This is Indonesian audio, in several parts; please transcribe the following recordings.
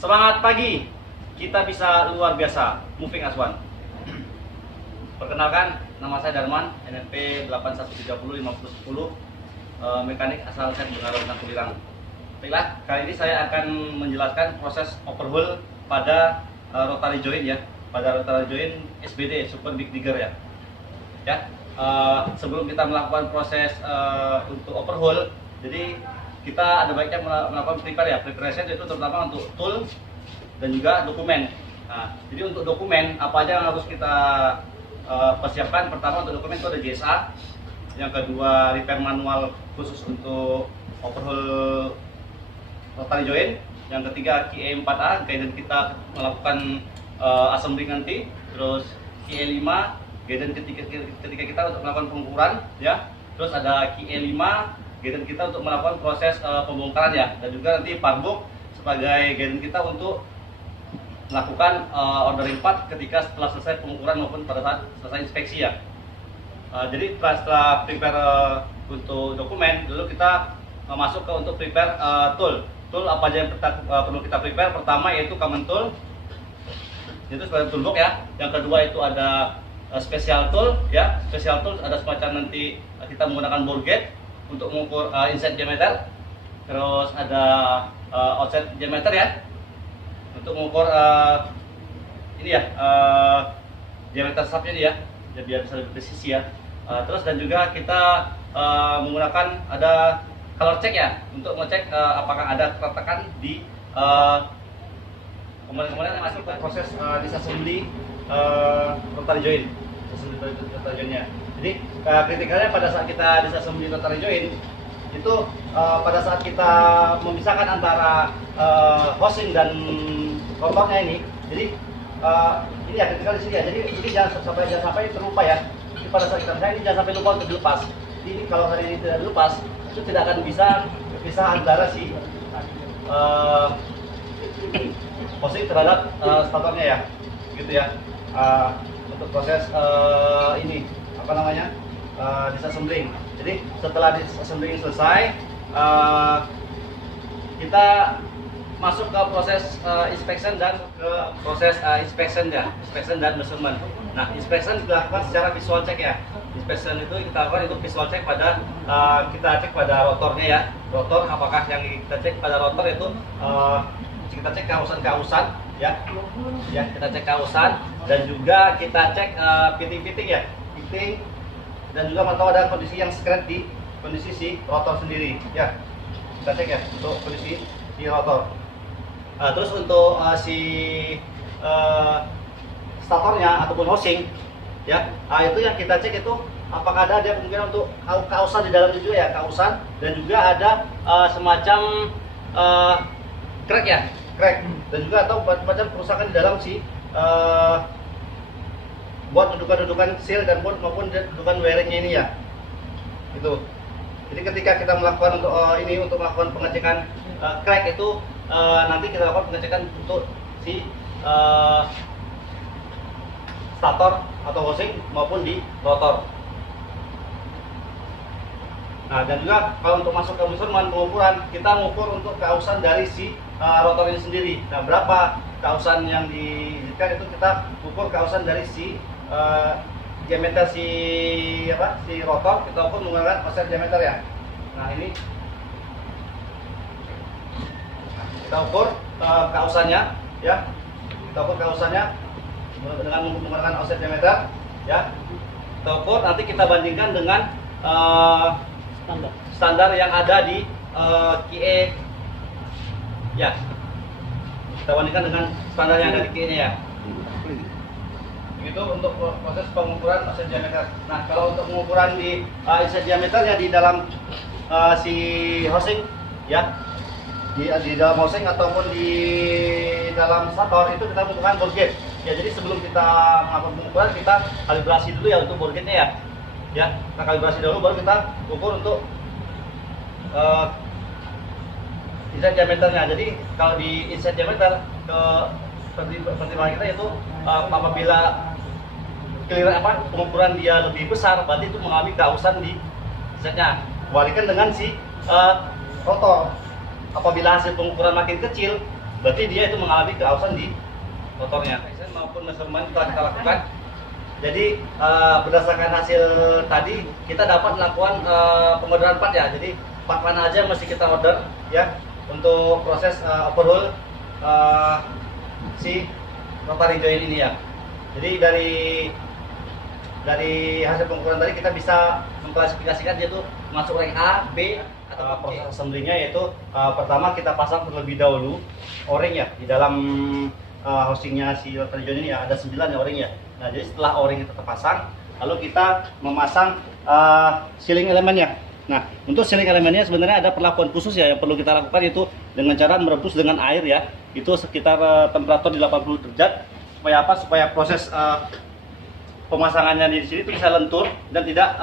Semangat pagi, kita bisa luar biasa. Moving as one. Perkenalkan, nama saya Darman, NNP 81305010, mekanik asal set Bengaro Kulirang. Baiklah, kali ini saya akan menjelaskan proses overhaul pada rotary joint ya, pada rotary joint SBD Super Big Digger ya. Sebelum kita melakukan proses untuk overhaul, jadi kita ada baiknya melakukan prepare ya. Preparation itu terutama untuk tool dan juga dokumen. Nah, jadi untuk dokumen apa aja yang harus kita persiapkan? Pertama untuk dokumen itu ada JSA, yang kedua repair manual khusus untuk overhaul rotary joint, yang ketiga QE4A guidance kita melakukan assembly nanti, terus QE5 guidance ketika kita untuk melakukan pengukuran ya, terus ada QE5 guidance kita untuk melakukan proses pembongkaran ya, dan juga nanti Parbook sebagai guidance kita untuk melakukan ordering part ketika setelah selesai pengukuran maupun pada saat selesai inspeksi ya. Jadi setelah prepare untuk dokumen, dulu kita masuk ke untuk prepare tool. Tool apa aja yang perlu kita prepare? Pertama yaitu common tool, itu sebagai toolbox ya. Yang kedua itu ada special tool ya. Special tool ada semacam nanti kita menggunakan bore gauge untuk mengukur inside diameter. Terus ada outside diameter ya, untuk mengukur ini ya, diameter subnya ya, jadi biar bisa lebih presisi ya. Terus dan juga kita menggunakan ada color check ya, untuk mengecek apakah ada keretakan di komponen-komponen yang masuk ke proses disassembly rotary joint, rotary jointnya. Jadi kritikalnya pada saat kita disassembly rotary joint itu pada saat kita memisahkan antara housing dan rotornya ini, jadi ini ya kritikal di sini ya. Jadi ini jangan sampai terlupa ya. Jadi pada saat kita misalnya ini jangan sampai lupa untuk dilepas. Jadi ini kalau hari ini tidak dilepas, itu tidak akan bisa berpisah antara si housing terhadap statornya ya, gitu ya. Untuk proses ini apa namanya, disassembling. Jadi setelah disassembling selesai, kita masuk ke proses inspection dan ke proses inspection dan measurement. Nah, inspection dilakukan secara visual check ya. Inspection itu kita lakukan itu visual check pada kita cek pada rotornya ya. Rotor apakah yang kita cek pada rotor itu kita cek kausan ya. Ya, kita cek kausan dan juga kita cek fitting ya. Fitting dan juga mantau ada kondisi yang secret di kondisi si rotor sendiri ya. Kita cek ya untuk kondisi si rotor. Terus untuk si statornya ataupun housing ya, itu yang kita cek itu apakah ada kemungkinan untuk kausan di dalamnya juga ya, kausan, dan juga ada semacam crack ya, crack, dan juga atau macam kerusakan di dalam si buat dudukan seal dan maupun dudukan wiringnya ini ya, gitu. Jadi ketika kita melakukan untuk ini untuk melakukan pengecekan crack itu nanti kita lakukan pengecekan untuk si stator atau housing maupun di rotor. Nah, dan juga kalau untuk masuk ke measurement pengukuran, kita mengukur untuk kausan dari si rotor ini sendiri. Nah, berapa kausan yang diizinkan itu kita ukur kausan dari si diameter si rotor, kita ukur menggunakan offset diameter ya. Nah, ini kita ukur kausannya ya. Kita ukur kausannya dengan menggunakan offset diameter ya. Kita ukur, nanti kita bandingkan dengan standar yang ada di QE ya. Kita bandingkan dengan standar yang ada di QE-nya ya. Begitu untuk proses pengukuran offset diameter. Nah, kalau untuk pengukuran di offset diameternya di dalam si housing ya, di dalam housing ataupun di dalam stator itu kita membutuhkan bore gauge ya. Jadi sebelum kita melakukan pengukuran, kita kalibrasi dulu ya untuk bore gauge-nya ya. Ya, kita kalibrasi dulu baru kita ukur untuk inside diameternya. Jadi kalau di inside diameter pertimbangan kita itu apabila pengukuran dia lebih besar, berarti itu mengalami kausan di inside-nya. Kebalikan dengan si rotor, apabila hasil pengukuran makin kecil berarti dia itu mengalami keausan di motornya. Maupun measurement telah kita lakukan. Jadi berdasarkan hasil tadi kita dapat melakukan pengorderan part ya. Jadi part mana aja yang mesti kita order ya untuk proses overhaul si rotary joint ini ya. Jadi dari hasil pengukuran tadi kita bisa mengklasifikasikan dia tuh masuk rank A, B atau proses assembly-nya, yaitu pertama kita pasang terlebih dahulu o-ring ya di dalam housingnya si rotary joint ini ya, ada 9 ya o-ring ya. Nah, jadi setelah o-ring itu terpasang, lalu kita memasang sealing elemennya. Nah, untuk sealing elemennya sebenarnya ada perlakuan khusus ya yang perlu kita lakukan, yaitu dengan cara merebus dengan air ya. Itu sekitar temperatur di 80 derajat supaya apa? Supaya proses pemasangannya di sini itu bisa lentur dan tidak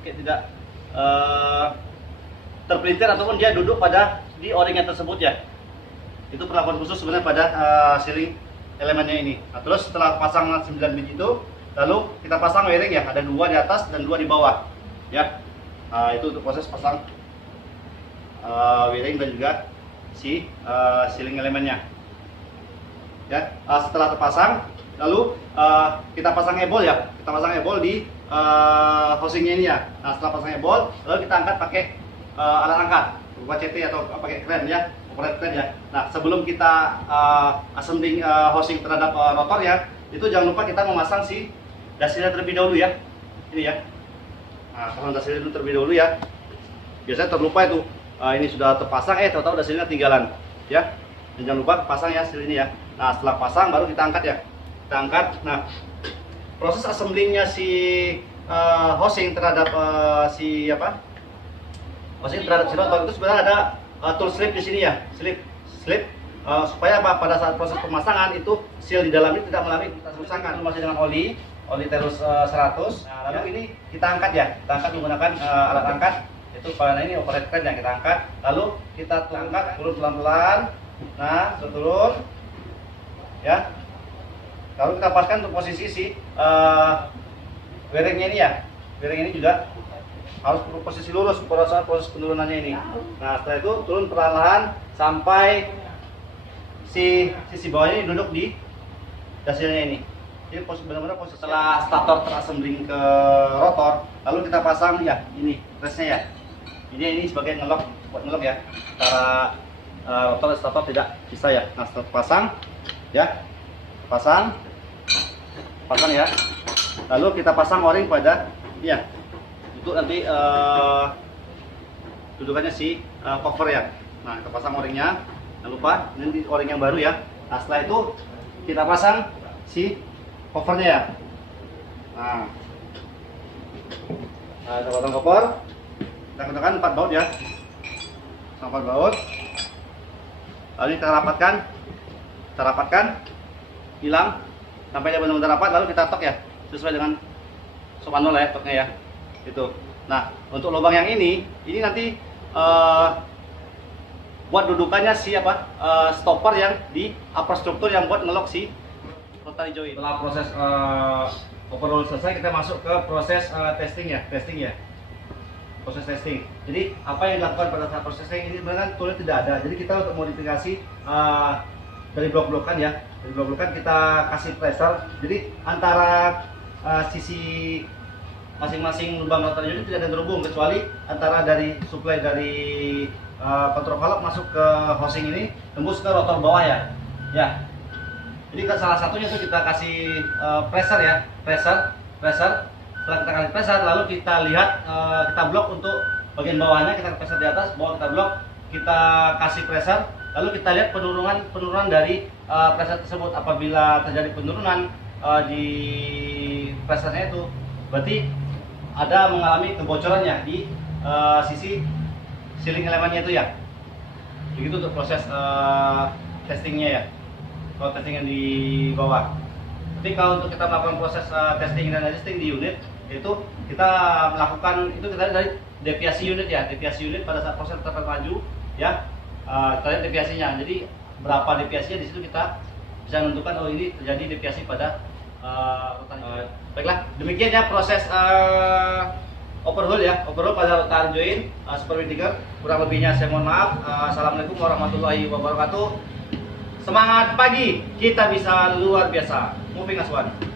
tidak terpelintir ataupun dia duduk pada di o-ringnya tersebut ya. Itu perlakuan khusus sebenarnya pada sealing elemennya ini. Nah, terus setelah pasang 9 biji itu, lalu kita pasang wiring ya, ada 2 di atas dan 2 di bawah ya. Nah, itu untuk proses pasang wiring dan juga si sealing elemennya ya. Setelah terpasang, lalu kita pasang ebol ya, kita pasang ebol di housingnya ini ya. Nah, setelah pasang ebol, lalu kita angkat pakai alat angkat berupa CT atau pakai kren ya, overhead kren ya. Nah, sebelum kita assembling housing terhadap rotor ya, itu jangan lupa kita memasang si dasilnya terlebih dahulu ya, ini ya. Nah, pasang dasilnya dulu terlebih dahulu ya. Biasanya terlupa itu, ini sudah terpasang, tahu-tahu dasilnya tinggalan ya. Dan jangan lupa pasang ya sil ini ya. Nah, setelah pasang baru kita angkat ya, kita angkat. Nah, proses assemblingnya si housing terhadap housing terhadap si rotor itu sebenarnya ada tool slip di sini ya, slip supaya apa? Pada saat proses pemasangan itu seal di dalam ini tidak mengalami kerusakan. Masih dengan oli terus 100. Nah, lalu ini kita angkat ya, kita angkat menggunakan alat angkat, itu pada ini overhead crane yang kita angkat. Lalu kita angkat turun pelan-pelan. Nah, turun ya. Lalu kita paskan untuk posisi si wiringnya ini ya. Wiring ini juga harus posisi lurus pada saat proses penurunannya ini. Nah, setelah itu turun perlahan sampai si sisi bawahnya ini duduk di dasilnya ini. Jadi benar-benar posisi setelah stator terassembling ke rotor, lalu kita pasang ya ini presnya ya. Ini sebagai ngelok, buat ngelok ya. Cara rotor dan stator tidak bisa ya. Nah, setelah pasang ya, pasang ya. Lalu kita pasang o-ring pada ya. Itu nanti dudukannya si cover ya. Nah, kita pasang o-ringnya. Jangan lupa ini o-ring yang baru ya. Nah, setelah itu kita pasang si covernya ya. Nah, kita pasang cover. Kita gunakan 4 baut ya. 4 baut. Lalu kita rapatkan, hilang sampai dia benar-benar rapat. Lalu kita tok ya, sesuai dengan sop manual ya, toknya ya. Itu. Nah, untuk lubang yang ini nanti buat dudukannya si stopper yang di upper struktur yang buat ngelok si rotary joint. Setelah proses overhaul selesai, kita masuk ke proses testing ya. Proses testing. Jadi apa yang dilakukan pada saat proses testing ini sebenarnya toolnya tidak ada. Jadi kita untuk modifikasi dari blok-blokan ya. Dari blok-blokan kita kasih pressure. Jadi antara sisi masing-masing lubang rotary joint tidak ada terhubung, kecuali antara dari supply dari kontrol valve masuk ke housing ini tembus ke rotor bawah ya. Ya. Jadi salah satunya itu kita kasih pressure ya, pressure. Setelah kita kasih pressure, lalu kita lihat, kita blok untuk bagian bawahnya, kita pressure di atas, bawah kita blok, kita kasih pressure, lalu kita lihat penurunan dari pressure tersebut. Apabila terjadi penurunan di pressure-nya itu, berarti ada mengalami kebocorannya di sisi sealing elemennya itu ya. Begitu untuk proses testingnya ya. Kalau testing yang di bawah. Tapi kalau untuk kita melakukan proses testing dan adjusting di unit, itu kita melakukan itu kita dari deviasi unit ya. Deviasi unit pada saat proses terus maju ya. Kita lihat deviasinya. Jadi berapa deviasinya di situ kita bisa menentukan oh ini terjadi deviasi pada baiklah, demikian ya proses overhaul ya, overhaul pada rotary joint Super Winddigger. Kurang lebihnya saya mohon maaf. Assalamualaikum warahmatullahi wabarakatuh. Semangat pagi, kita bisa luar biasa. Moving as one.